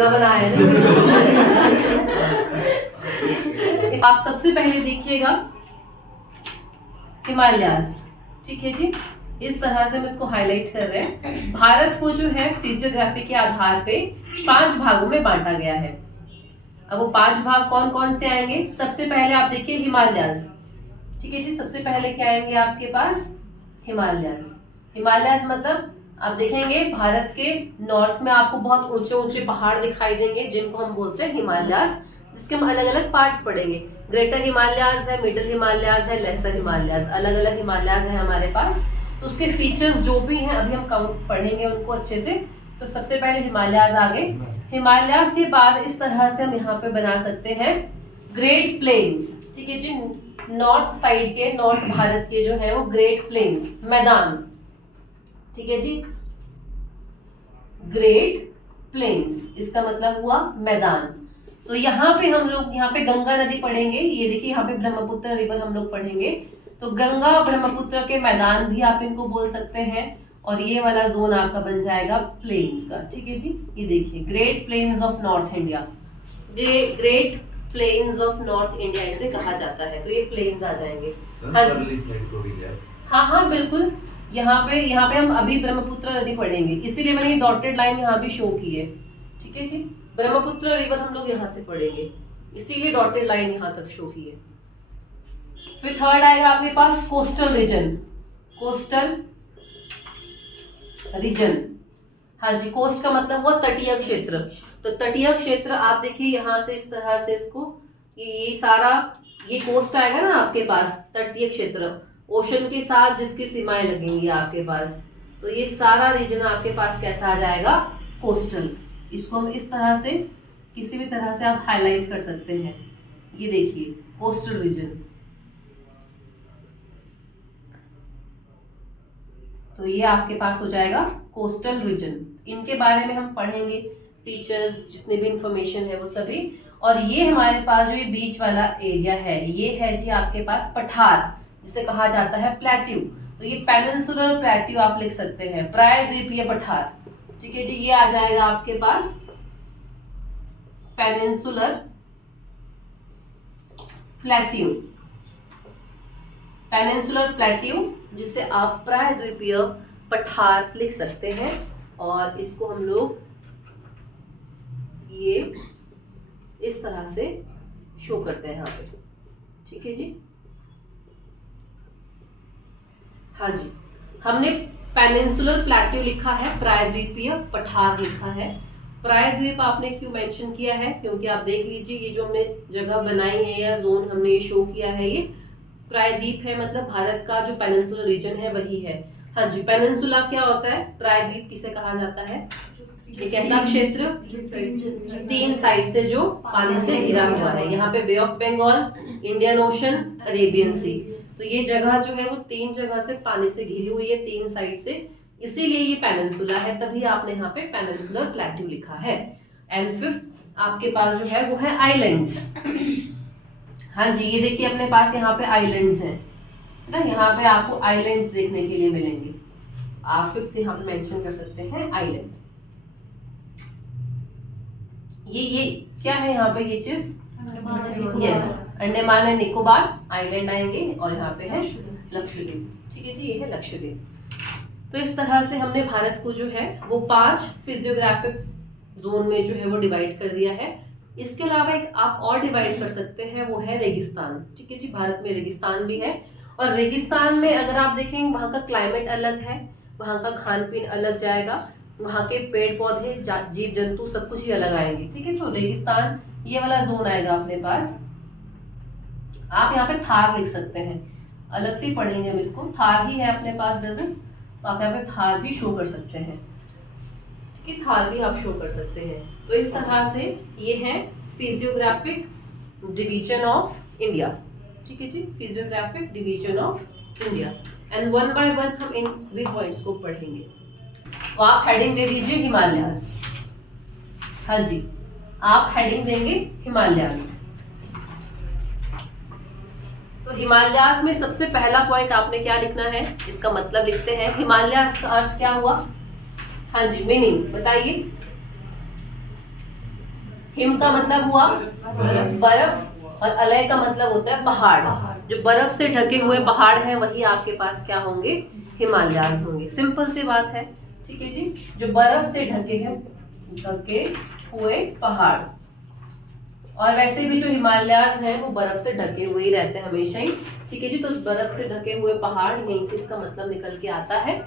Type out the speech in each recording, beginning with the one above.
मुर्गा बनाया है। आप सबसे पहले देखिएगा हिमालयाज, ठीक है जी। इस तरह से हम इसको हाईलाइट कर रहे हैं। भारत को जो है फिजियोग्राफी के आधार पे 5 भागों में बांटा गया है। अब वो 5 भाग कौन कौन से आएंगे? सबसे पहले आप देखिए हिमालयाज, ठीक है जी। सबसे पहले क्या आएंगे आपके पास? हिमालयाज। हिमालयाज मतलब आप देखेंगे भारत के नॉर्थ में आपको बहुत ऊंचे ऊंचे पहाड़ दिखाई देंगे, जिनको हम बोलते हैं हिमालयाज, जिसके हम अलग अलग पार्ट्स पढ़ेंगे। ग्रेटर हिमालयाज है, मिडिल हिमालयाज है, लेसर हिमालयाज, अलग अलग हिमालयाज है हमारे पास। तो उसके फीचर्स जो भी हैं अभी हम काउंट पढ़ेंगे उनको अच्छे से। तो सबसे पहले हिमालयाज आ गए। हिमालयाज के बाद इस तरह से हम यहाँ पे बना सकते हैं ग्रेट प्लेन्स, ठीक है जी। नॉर्थ साइड के, नॉर्थ भारत के जो है वो ग्रेट प्लेन्स, मैदान, ठीक है जी। ग्रेट प्लेन्स इसका मतलब हुआ मैदान। तो यहाँ पे हम लोग, यहाँ पे गंगा नदी पढ़ेंगे। ये देखिए यहाँ पे ब्रह्मपुत्र रिवर हम लोग पढ़ेंगे। तो गंगा ब्रह्मपुत्र के मैदान भी आप इनको बोल सकते हैं। और ये वाला जोन आपका बन जाएगा प्लेन्स का, ठीक है जी। ये देखिए great plains of north India, great plains of north India इसे कहा जाता है। तो ये प्लेन्स आ जाएंगे। हाँ जी, हाँ बिल्कुल। यहाँ पे हम अभी ब्रह्मपुत्र नदी पढ़ेंगे, इसीलिए मैंने ये डॉटेड लाइन यहाँ भी शो की है, ठीक है जी। ब्रह्मपुत्र रिवर हम लोग यहाँ से पढ़ेंगे, इसीलिए डॉटेड लाइन यहाँ तक शो की है। फिर थर्ड आएगा आपके पास कोस्टल रीजन। कोस्टल रीजन, हाँ जी। कोस्ट का मतलब हुआ तटीय क्षेत्र। तो तटीय क्षेत्र आप देखिए यहाँ से इस तरह से इसको, ये सारा ये कोस्ट आएगा ना आपके पास, तटीय क्षेत्र, ओशन के साथ जिसकी सीमाएं लगेंगी आपके पास। तो ये सारा रीजन आपके पास कैसा आ जाएगा? कोस्टल। इसको हम इस तरह से किसी भी तरह से आप हाईलाइट कर सकते हैं। ये देखिए कोस्टल रीजन। तो ये आपके पास हो जाएगा कोस्टल रीजन। इनके बारे में हम पढ़ेंगे, फीचर्स, जितने भी इंफॉर्मेशन है वो सभी। और ये हमारे पास जो ये बीच वाला एरिया है, ये है जी आपके पास पठार, जिसे कहा जाता है प्लेट्यू। तो ये पेनिनसुलर प्लेट्यू आप लिख सकते हैं, प्रायद्वीपीय पठार, ठीक है जी। ये आ जाएगा आपके पास पेनिनसुलर प्लेट्यू, पेनिनसुलर प्लेट्यू, जिसे आप प्रायद्वीपीय पठार लिख सकते हैं। और इसको हम लोग ये इस तरह से शो करते हैं यहाँ पे, ठीक है जी। हाँ जी, हमने पेनिनसुलर प्लेट्यू लिखा है, प्रायद्वीपीय पठार लिखा है। प्रायद्वीप आपने क्यों मेंशन किया है? क्योंकि आप देख लीजिए ये जो हमने जगह बनाई है या जोन हमने ये शो किया है, ये प्रायद्वीप है, मतलब भारत का जो पेनिनसुलर रीजन है वही है। हाँ जी, पेनिनसुला क्या होता है? प्रायद्वीप किसे कहा जाता है? एक ऐसा क्षेत्र 3 साइड से जो पानी से घिरा हुआ है। यहाँ पे bay of Bengal, Indian Ocean, Arabian Sea. तो ये जगह जो है वो 3 जगह से पानी से घिरी हुई है, 3 साइड से, इसीलिए ये पेनिनसुला है। तभी आपने यहाँ पे पेनिनसुलर प्लेट्यू लिखा है। एंड फिफ्थ आपके पास जो है वो है आइलैंड्स। हाँ जी, ये देखिए अपने पास यहाँ पे आइलैंड्स हैं ना, यहाँ पे आपको आइलैंड्स देखने के लिए मिलेंगे। आप फिफ्थ यहाँ पे मेंशन कर सकते हैं आइलैंड। ये क्या है यहाँ पे? ये चीज yes, Andaman and Nicobar island आएंगे। और यहाँ पे है लक्षद्वीप, ठीक है जी, ये है लक्षद्वीप। तो इस तरह से हमने भारत को जो है वो 5 फिजियोग्राफिक जोन में जो है वो डिवाइड कर दिया है। इसके अलावा एक आप और डिवाइड कर सकते हैं, वो है रेगिस्तान, ठीक है जी। भारत में रेगिस्तान भी है। और रेगिस्तान में अगर आप देखेंगे वहाँ का क्लाइमेट अलग है, वहाँ का खान पीन अलग जाएगा, वहाँ के पेड़ पौधे, जीव जंतु सब कुछ ही अलग आएंगे, ठीक है। तो रेगिस्तान ये वाला जोन आएगा अपने पास। आप यहाँ पे थार लिख सकते हैं, अलग से पढ़ेंगे हम इसको। थार ही है अपने पास डजन, तो आप यहाँ पे थार भी शो कर सकते हैं, ठीक है। थार भी आप शो कर सकते हैं। तो इस तरह से ये है फिजियोग्राफिक डिवीजन ऑफ इंडिया, ठीक है जी, physiographic division of India. And one by one हम इन सभी पॉइंट्स को पढ़ेंगे। तो आप हेडिंग दे दीजिए हिमालयाज। हाँ जी, आप हेडिंग देंगे हिमालयाज। तो हिमालयाज में सबसे पहला पॉइंट आपने क्या लिखना है, इसका मतलब लिखते हैं। हिमालयाज का अर्थ क्या हुआ? हाँ जी, मीनिंग बताइए। हिम का मतलब हुआ बर्फ और अलय का मतलब होता है पहाड़। जो बर्फ से ढके हुए पहाड़ हैं वही आपके पास क्या होंगे, हिमालयाज होंगे। सिंपल सी बात है, ठीक है जी। जो बर्फ से ढके हुए पहाड़, और वैसे भी जो हिमालयाज हैं वो बर्फ से ढके हुए ही रहते हैं हमेशा ही, ठीक है जी। तो बर्फ से ढके हुए पहाड़, यहीं से इसका मतलब निकल के आता है।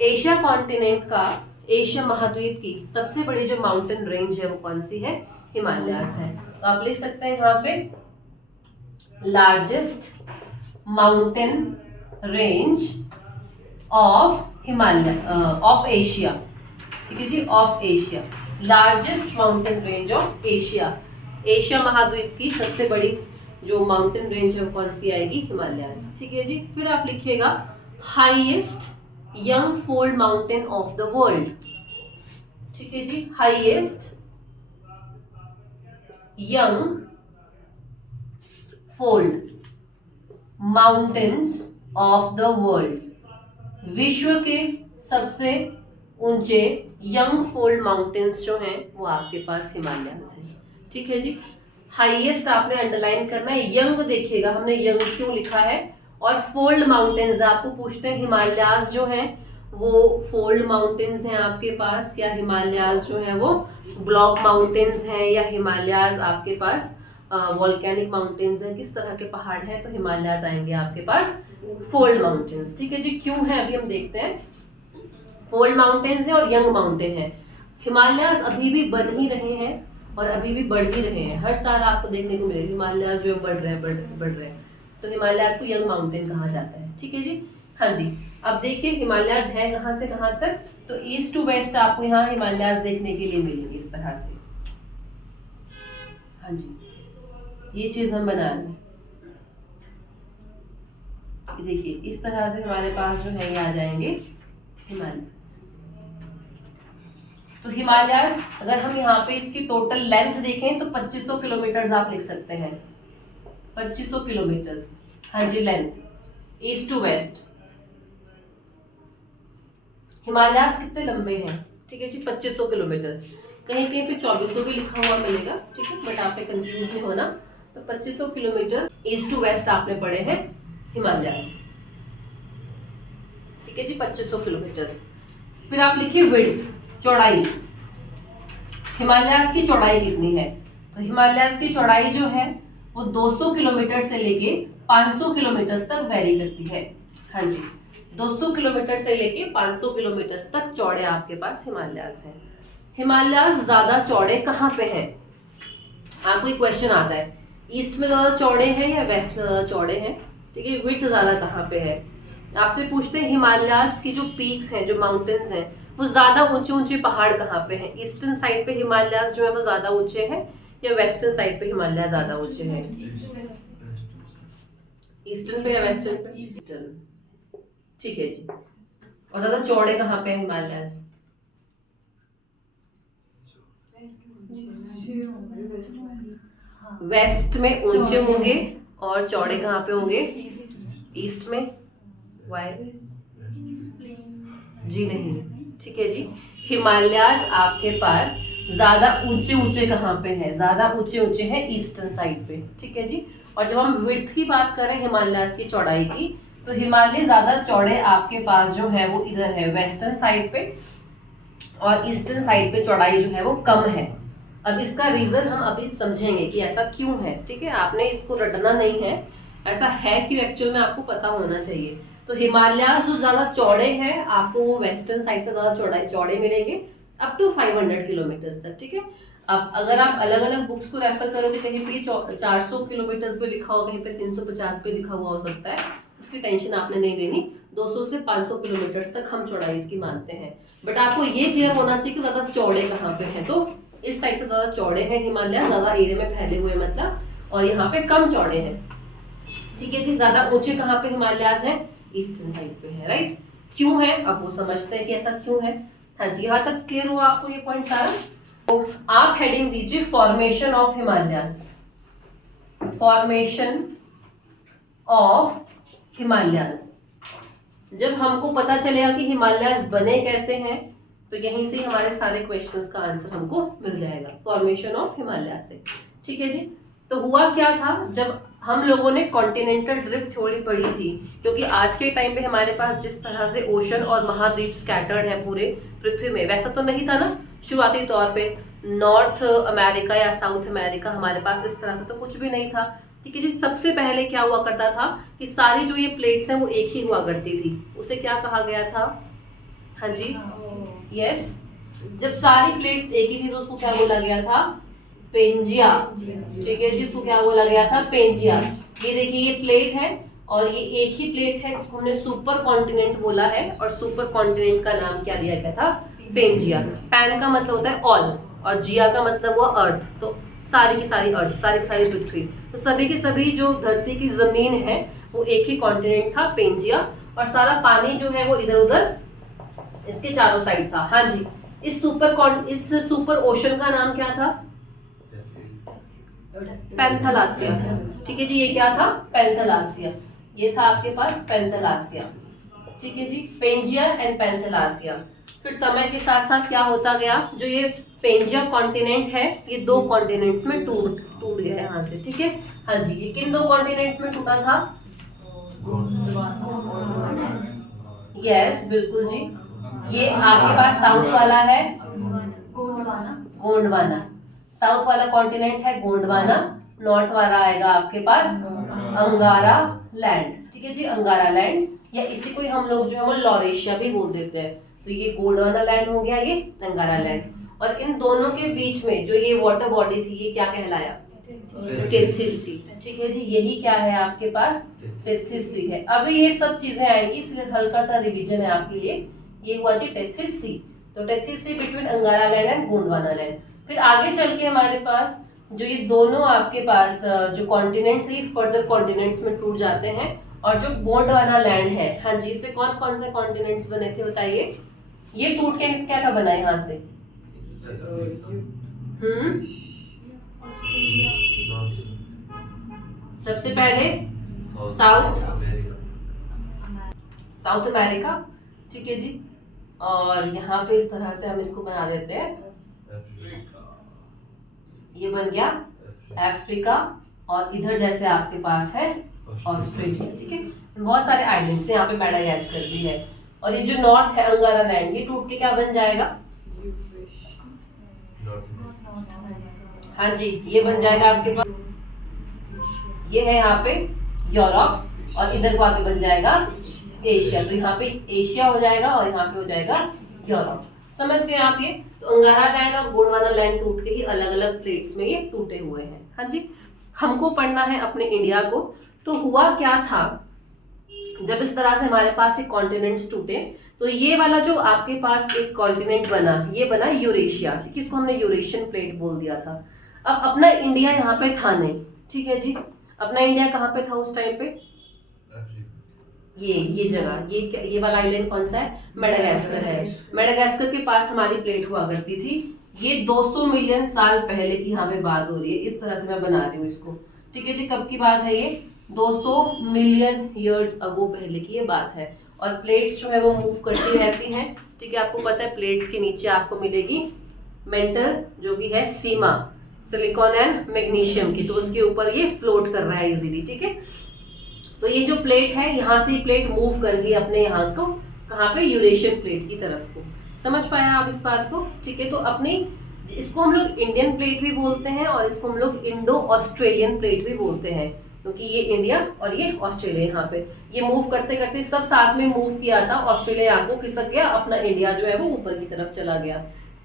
एशिया कॉन्टिनेंट का, एशिया महाद्वीप की सबसे बड़ी जो माउंटेन रेंज है वो कौन सी है, हिमालयाज है। तो आप लिख सकते हैं यहाँ पे largest mountain range of Himalaya of Asia, ठीक है जी, of Asia, largest mountain range of Asia. Asia महाद्वीप की सबसे बड़ी जो माउंटेन रेंज है वो कौन सी आएगी, हिमालयाज, ठीक है जी। फिर आप लिखिएगा highest young fold mountain of the world, ठीक है जी। Highest young fold mountains of the world, विश्व के सबसे ऊंचे यंग फोल्ड माउंटेन्स जो हैं वो आपके पास हिमालयाज हैं, ठीक है जी। हाईएस्ट आपने अंडरलाइन करना है, यंग देखिएगा हमने यंग क्यों लिखा है, और फोल्ड माउंटेन्स आपको पूछते हैं हिमालयाज जो हैं वो फोल्ड माउंटेन्स हैं आपके पास, या हिमालयाज जो हैं वो ब्लॉक माउंटेन्स हैं, या हिमालयाज आपके पास वॉल्केनिक माउंटेन्स हैं, किस तरह के पहाड़ हैं, तो हिमालयाज आएंगे आपके पास फोल्ड माउंटेन्स, ठीक है जी। क्यों है अभी हम देखते हैं। फोल्ड माउंटेन्स है और यंग माउंटेन है। हिमालयाज अभी भी बन ही रहे हैं और अभी भी बढ़ ही रहे हैं, हर साल आपको देखने को मिलेगा हिमालयाज जो बढ़ रहे हैं, तो हिमालयाज को यंग माउंटेन कहा जाता है, ठीक है जी। हाँ जी, अब देखिए हिमालयाज है कहाँ से कहाँ तक, तो ईस्ट टू वेस्ट आपको यहाँ हिमालयाज देखने के लिए मिलेंगे इस तरह से। हाँ जी, ये चीज हम बना रहे हैं, देखिए इस तरह से हमारे पास जो है ये आ जाएंगे हिमालयाज। तो हिमालयाज अगर हम यहाँ पे इसकी टोटल लेंथ देखें तो 2500 किलोमीटर आप लिख सकते हैं, 2500 किलोमीटर। हाँ जी, length east to west. Himalayas कितने लंबे हैं, ठीक है जी, 2500 किलोमीटर। कहीं कहीं पे 2400 भी लिखा हुआ मिलेगा, ठीक है, बट आपने कंफ्यूज नहीं होना। तो 2500 किलोमीटर ईस्ट टू वेस्ट आपने पढ़े हैं हिमालयाज, ठीक है जी, 2500 किलोमीटर। फिर आप लिखिए विड्थ, चौड़ाई। हिमालयाज की चौड़ाई कितनी है, तो हिमालयाज की चौड़ाई जो है वो 200 किलोमीटर से लेके 500 किलोमीटर तक वेरी करती है। हाँ जी, 200 किलोमीटर से लेके 500 किलोमीटर तक चौड़े आपके पास हिमालयाज हैं। हिमालयाज ज्यादा चौड़े कहाँ पे हैं, आपको एक क्वेश्चन आता है, ईस्ट में ज्यादा चौड़े हैं या वेस्ट में ज्यादा चौड़े हैं, ठीक है। विड्थ ज्यादा कहाँ पे है, आपसे पूछते हैं हिमालयाज की जो पीक्स हैं, जो माउंटेन्स हैं, वो ज्यादा ऊंचे ऊंचे पहाड़ कहाँ पे हैं। ईस्टर्न साइड पे हिमालयाज जो है वो ज्यादा ऊंचे हैं या वेस्टर्न साइड पे हिमालयाज ज्यादा ऊंचे हैं, ईस्टर्न पे या वेस्टर्न पे, ईस्टर्न, ठीक है जी। और ज्यादा चौड़े कहाँ पे हैं हिमालयाज, वेस्ट में ऊंचे होंगे और चौड़े कहाँ पे होंगे, ईस्ट में। वाई, जी नहीं, ठीक है जी। हिमालयाज आपके पास ज्यादा ऊंचे ऊंचे कहाँ पे हैं, ज्यादा ऊंचे ऊंचे हैं ईस्टर्न साइड पे, ठीक है जी। और जब हम विड्थ की बात करें हिमालयाज की चौड़ाई की, तो हिमालय ज्यादा चौड़े आपके पास जो है वो इधर है वेस्टर्न साइड पे, और ईस्टर्न साइड पे चौड़ाई जो है वो कम है। अब इसका रीजन हम अभी समझेंगे कि ऐसा क्यों है, ठीक है, आपने इसको रटना नहीं है, ऐसा है क्यों एक्चुअल में आपको पता होना चाहिए। तो हिमालयाज जो ज्यादा चौड़े हैं आपको वो वेस्टर्न साइड पे ज्यादा चौड़े मिलेंगे अप टू 500 किलोमीटर तक, ठीक है। अब अगर आप अलग अलग बुक्स को रेफर करोगे, कहीं पे 400 किलोमीटर पे लिखा हो, कहीं पे 350 पे लिखा हुआ हो सकता है, उसकी टेंशन आपने नहीं लेनी। 200 से 500 किलोमीटर तक हम चौड़ाई इसकी मानते हैं, बट आपको ये क्लियर होना चाहिए कि ज्यादा चौड़े कहाँ पे हैं। तो इस साइड पे ज्यादा चौड़े हैं हिमालय, ज्यादा एरिया में फैले हुए मतलब, और यहाँ पे कम चौड़े हैं, ठीक है जी। ज्यादा ऊंचे कहाँ पे हिमालयाज हैं, ईस्टर्न साइड पे है, राइट। क्यों है अब वो समझते हैं कि ऐसा क्यों है। हाँ जी, यहाँ तक क्लियर हुआ आपको ये पॉइंट सारा। तो आप हेडिंग दीजिए formation of Himalayas, formation of Himalayas. जब हमको पता चलेगा कि हिमालयाज बने कैसे हैं, तो यहीं से हमारे सारे क्वेश्चंस का आंसर हमको मिल जाएगा, फॉर्मेशन ऑफ हिमालय से। ठीक है जी। तो हुआ क्या था, जब हम लोगों ने कॉन्टिनेंटल ड्रिफ्ट थ्योरी पढ़ी थी, क्योंकि आज के टाइम पे हमारे पास जिस तरह से ओशन और महाद्वीप स्कैटर्ड है पूरे पृथ्वी में, वैसा तो नहीं था ना शुरुआती तौर पे। नॉर्थ अमेरिका या साउथ अमेरिका हमारे पास इस तरह से तो कुछ भी नहीं था। ठीक है जी। सबसे पहले क्या हुआ करता था कि सारी जो ये प्लेट्स हैं वो एक ही हुआ करती थी, उसे क्या कहा गया था? हाँ जी, यस। जब सारी प्लेट्स एक ही थी तो उसको क्या बोला गया था? पेंजिया। ठीक है जी, इसको क्या बोला गया था? पेंजिया। ये देखिए ये प्लेट है और ये एक ही प्लेट है, इसको हमने सुपर कॉन्टिनेंट बोला है, और सुपर कॉन्टिनेंट का नाम क्या दिया गया था? पेंजिया। पैन का मतलब होता है ऑल और जिया का मतलब हुआ अर्थ, तो सारी की सारी अर्थ, सारी की सारी पृथ्वी, तो सभी की सभी जो धरती की जमीन है वो एक ही कॉन्टिनेंट था, पेंजिया, और सारा पानी जो है वो इधर उधर इसके चारों साइड था। हाँ जी। इस सुपर ओशन का नाम क्या था? पैंथेलासिया। ठीक है जी, ये क्या था? पैंथेलासिया। ये था आपके पास पैंथेलासिया। ठीक है जी, पेंजिया एंड पैंथेलासिया। फिर समय के साथ साथ क्या होता गया, जो ये पेंजिया कॉन्टिनेंट है ये दो कॉन्टिनेंट्स में टूट गया यहाँ से। ठीक है। हाँ जी, ये किन दो कॉन्टिनेंट्स में टूटा था? यस, बिल्कुल जी। ये आपके पास साउथ वाला है गोंडवाना, साउथ वाला कॉन्टिनेंट है गोंडवाना, नॉर्थ वाला आएगा आपके पास अंगारा लैंड। ठीक है जी, अंगारा लैंड, या इसी को हम लोग जो है वो लॉरेशिया भी बोल देते हैं। तो ये गोंडवाना लैंड हो गया, ये अंगारा लैंड, और इन दोनों के बीच में जो ये वाटर बॉडी थी ये क्या कहलाया? Tethys sea. ठीक है जी, यही क्या है आपके पास? टेथिस सी है। अभी ये सब चीजें आएंगी, इसलिए हल्का सा रिवीजन है आपके लिए। ये हुआ जी टेथिस सी, तो टेथिस सी बिटवीन अंगारा लैंड एंड गोंडवाना लैंड। फिर आगे चल के हमारे पास जो ये दोनों आपके पास जो कॉन्टिनेंट्स ही फर्दर कॉन्टिनेंट्स में टूट जाते हैं, और जो गोंडवाना लैंड है, हाँ जी, इससे कौन कौन से कॉन्टिनेंट्स बने थे बताइए? ये टूट के क्या क्या बना यहाँ से? सबसे पहले साउथ अमेरिका। ठीक है जी, और यहाँ पे इस तरह से हम इसको बना देते हैं, ये बन गया अफ्रीका, और इधर जैसे आपके पास है ऑस्ट्रेलिया। ठीक है, बहुत सारे आइलैंड्स यहाँ पे मेडागास्कर भी है, और ये जो नॉर्थ है अंगारा लैंड, ये टूट के क्या बन जाएगा? हाँ जी, ये बन जाएगा आपके पास, ये है यहाँ पे यूरोप, और इधर को आगे बन जाएगा एशिया। तो यहाँ पे एशिया हो जाएगा और यहाँ पे हो जाएगा यूरोप। समझ गए आप ये? तो अंगारा लैंड और गोंडवाना लैंड टूट के ही अलग अलग प्लेट्स में ये टूटे हुए हैं। हाँ जी, हमको पढ़ना है अपने इंडिया को। तो हुआ क्या था, जब इस तरह से हमारे पास एक कॉन्टिनेंट्स टूटे, तो ये वाला जो आपके पास एक कॉन्टिनेंट बना, ये बना यूरेशिया। ठीक है, इसको हमने यूरेशियन प्लेट बोल दिया था। अब अपना इंडिया यहाँ पे था नहीं। ठीक है जी, अपना इंडिया कहाँ पे था उस टाइम पे? ये जगह, ये वाला आइलैंड कौन सा है? मेडागास्कर है। मेडागास्कर के पास हमारी प्लेट हुआ करती थी। ये 200 मिलियन साल पहले की यहाँ पे बात हो रही है, इस तरह से मैं बना रही हूँ इसको। ठीक है जी, कब की बात है ये? 200 मिलियन ईयर्स अगो पहले की ये बात है। और प्लेट्स जो है वो मूव करती रहती हैं। ठीक है, आपको पता है प्लेट्स के नीचे आपको मिलेगी मेंटल जो भी है सीमा, सिलिकॉन एंड मैग्नीशियम की, तो उसके ऊपर ये फ्लोट कर रहा है इजीली। ठीक है, तो ये जो प्लेट है यहाँ से प्लेट मूव कर गई अपने यहाँ को, कहाँ पे? यूरेशियन प्लेट की तरफ को। समझ पाया आप इस बात को? ठीक है, तो अपनी इसको हम लोग इंडियन प्लेट भी बोलते हैं, और इसको हम लोग इंडो ऑस्ट्रेलियन प्लेट भी बोलते हैं, क्योंकि ये इंडिया और ये ऑस्ट्रेलिया यहाँ पे ये मूव करते करते सब साथ में मूव किया था। ऑस्ट्रेलिया यहाँ को खिसक गया, अपना इंडिया जो है वो ऊपर की तरफ चला गया।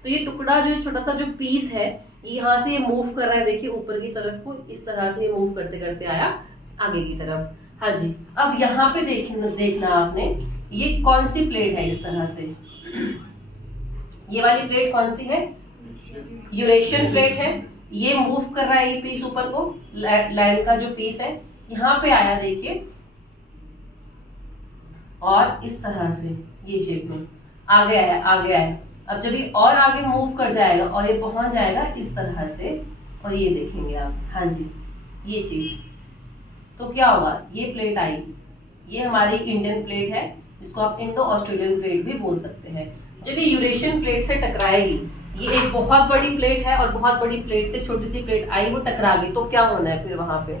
तो ये टुकड़ा जो छोटा सा जो पीस है, यहाँ से ये मूव कर रहा है, देखिए ऊपर की तरफ को, इस तरह से ये मूव करते करते आया आगे की तरफ। हाँ जी, अब यहाँ पे देखना आपने, ये कौन सी प्लेट है? इस तरह से ये वाली प्लेट कौन सी है? यूरेशियन प्लेट है। ये मूव कर रहा है ये पीस ऊपर को, लैंड का जो पीस है यहाँ पे आया देखिए, और इस तरह से ये शेप में आगे आया। अब जब ये और आगे मूव कर जाएगा और ये पहुंच जाएगा इस तरह से, और ये देखेंगे आप, हाँ जी, ये चीज, तो क्या होगा? ये प्लेट आएगी, ये हमारी इंडियन प्लेट है, जिसको आप इंडो ऑस्ट्रेलियन प्लेट भी बोल सकते हैं। जब ये यूरेशियन प्लेट से टकराएगी, ये एक बहुत बड़ी प्लेट है और बहुत बड़ी प्लेट से छोटी सी प्लेट आई, वो टकरा गई, तो क्या होना है फिर वहां पे?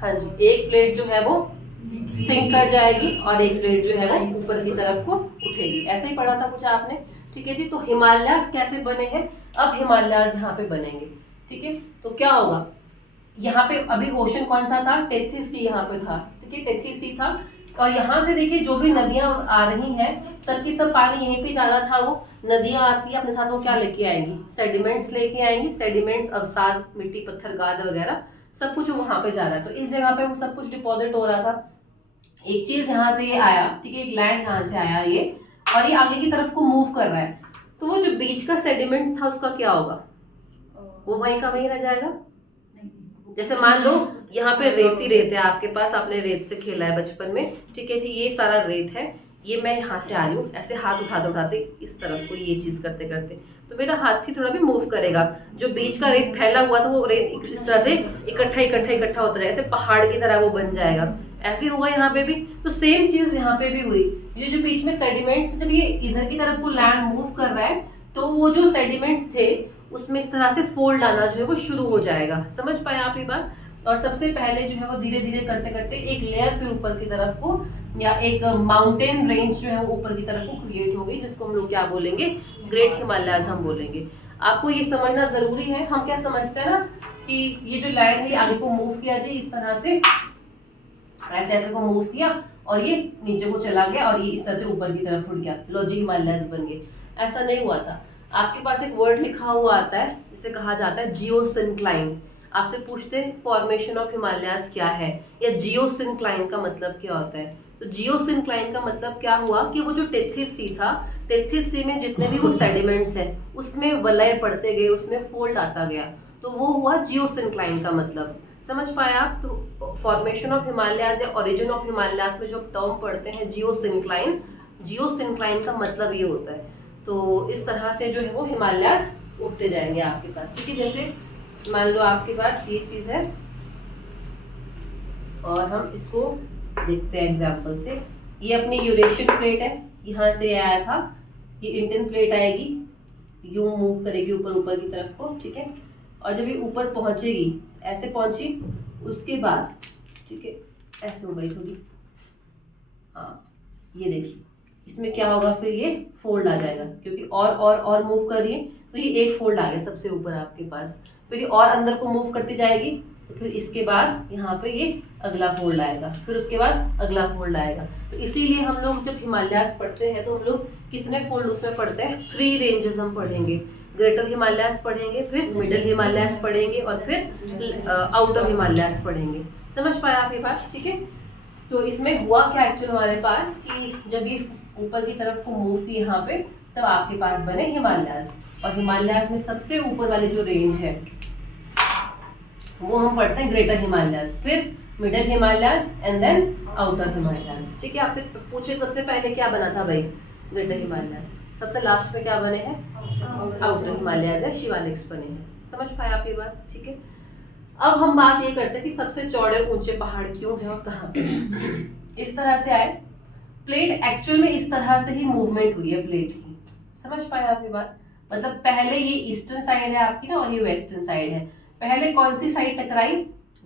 हाँ जी, एक प्लेट जो है वो सिंक कर जाएगी और एक प्लेट जो है वो ऊपर की तरफ को उठेगी। ऐसे ही पढ़ा था कुछ आपने, ठीक है जी। तो हिमालयाज कैसे बने हैं? अब हिमालयाज यहाँ पे बनेंगे, ठीक है। तो क्या होगा, यहाँ पे अभी ओशन कौन सा था? टेथिस सी यहाँ पे था, ठीक है, टेथिस सी था। और यहाँ से देखिए जो भी नदियां आ रही हैं, सबकी सब पानी यहीं पे जाना था। वो नदियां आती है अपने साथ, वो क्या लेके आएंगी? सेडिमेंट्स लेके आएंगी। सेडिमेंट्स, अवसाद, मिट्टी, पत्थर, गाद वगैरह सब कुछ वहां पे जा रहा है। तो इस जगह पे वो सब कुछ डिपॉजिट हो रहा था। एक चीज यहाँ से ये आया, ठीक है, एक लैंड यहाँ से आया ये, और ये आगे की तरफ को मूव कर रहा है। तो वो जो बीच का सेडिमेंट था उसका क्या होगा? वो वहीं का वहीं रह जाएगा। जैसे मान लो यहाँ पे रेत ही रेत है आपके पास, आपने रेत से खेला है बचपन में, ठीक है जी। ये सारा रेत है, ये मैं यहाँ से आ रही हूँ, ऐसे हाथ उठाते उठाते इस तरफ को ये चीज करते करते, तो मेरा हाथ ही थोड़ा भी मूव करेगा। जो बीच का रेत फैला हुआ था वो रेत इस तरह से इकट्ठा होता रहेगा, ऐसे पहाड़ की तरह वो बन जाएगा। ऐसे होगा यहाँ पे भी। तो सेम चीज यहाँ पे भी हुई। ये जो बीच में सेडिमेंट्स, जब ये इधर की तरफ को लैंड मूव कर रहा है, तो वो जो सेडिमेंट्स थे उसमें इस तरह से फोल्ड आना जो है वो शुरू हो जाएगा। समझ पाए आप ये बात? और सबसे पहले जो है वो धीरे धीरे करते करते एक लेयर फिर ऊपर की तरफ को, या एक माउंटेन रेंज जो है वो ऊपर की तरफ को क्रिएट हो गई, जिसको हम लोग क्या बोलेंगे? ग्रेट हिमालयाज हम बोलेंगे। आपको ये समझना जरूरी है। हम क्या समझते हैं ना कि ये जो लैंड है आगे को मूव किया जाए इस तरह से, ऐसे ऐसे को मूव किया और ये नीचे को चला गया और ये इस तरह से ऊपर की तरफ उठ गया, लो जी हिमालयाज बन गए। ऐसा नहीं हुआ था। आपके पास एक वर्ड लिखा हुआ आता है, इसे कहा जाता है जियोसिंक्लाइन। आपसे पूछते हैं फॉर्मेशन ऑफ हिमालयाज क्या है, या जियोसिंक्लाइन का मतलब क्या होता है? तो जियोसिंक्लाइन का मतलब क्या हुआ कि वो जो टेथिस सी था, टेथिस सी में जितने भी वो सेडिमेंट्स हैं उसमें वलय पड़ते गए, उसमें फोल्ड आता गया, तो वो हुआ जियोसिंक्लाइन का मतलब। समझ पाए आप? तो फॉर्मेशन ऑफ हिमालयाज या ओरिजिन ऑफ हिमालयाज में जो टर्म पढ़ते हैं जियोसिंक्लाइन, जियोसिंक्लाइन का मतलब ये होता है। तो इस तरह से जो है वो हिमालयाज उठते जाएंगे आपके पास, ठीक है। जैसे मान लो आपके पास ये चीज है और हम इसको देखते हैं एग्जांपल से। ये अपनी यूरेशियन प्लेट है, यहाँ से आया था, ये इंडियन प्लेट आएगी, यूं मूव करेगी ऊपर ऊपर की तरफ को, ठीक है। और जब ये ऊपर पहुंचेगी, ऐसे पहुंची, उसके बाद ठीक है ऐसे हो गई थोड़ी, हाँ ये देखिए, इसमें क्या होगा फिर? ये फोल्ड आ जाएगा, क्योंकि और मूव कर रही है, तो ये एक फोल्ड आ गया सबसे ऊपर आपके पास। फिर ये और अंदर को मूव करती जाएगी, तो फिर इसके बाद यहाँ पे ये अगला फोल्ड आएगा, फिर उसके बाद अगला फोल्ड आएगा। तो इसीलिए हम लोग जब हिमालयाज पढ़ते हैं तो हम लोग कितने फोल्ड उसमें पढ़ते हैं? 3 रेंजेस हम पढ़ेंगे। ग्रेटर हिमालयाज पढ़ेंगे, फिर मिडिल हिमालयाज पढ़ेंगे और फिर आउटर हिमालयाज पढ़ेंगे। समझ पाए आप ये बात? ठीक है। तो इसमें हुआ क्या एक्चुअली हमारे पास कि जब ये ऊपर की तरफ को मूव की यहाँ पे, तब आपके पास बने हिमालयाज। और हिमालयाज में सबसे ऊपर वाली जो रेंज है वो हम पढ़ते हैं ग्रेटर हिमालयाज, फिर middle Himalayas and then outer Himalayas. ठीक है। आपसे पूछे सबसे पहले क्या बना था भाई? ग्रेटर हिमालयाज। सबसे लास्ट में क्या बने हैं? आउटर हिमालयाज है, शिवालिक्स बने हैं। समझ पाए आप ये बात? ठीक है। अब हम बात ये करते हैं कि सबसे चौड़े ऊंचे पहाड़ क्यों है और कहाँ पे। इस तरह से आए प्लेट, एक्चुअल में इस तरह से ही मूवमेंट हुई है प्लेट की। समझ पाए आप ये बात? मतलब पहले ये ईस्टर्न साइड है आपकी ना, और ये वेस्टर्न साइड है। पहले कौन सी साइड टकराई?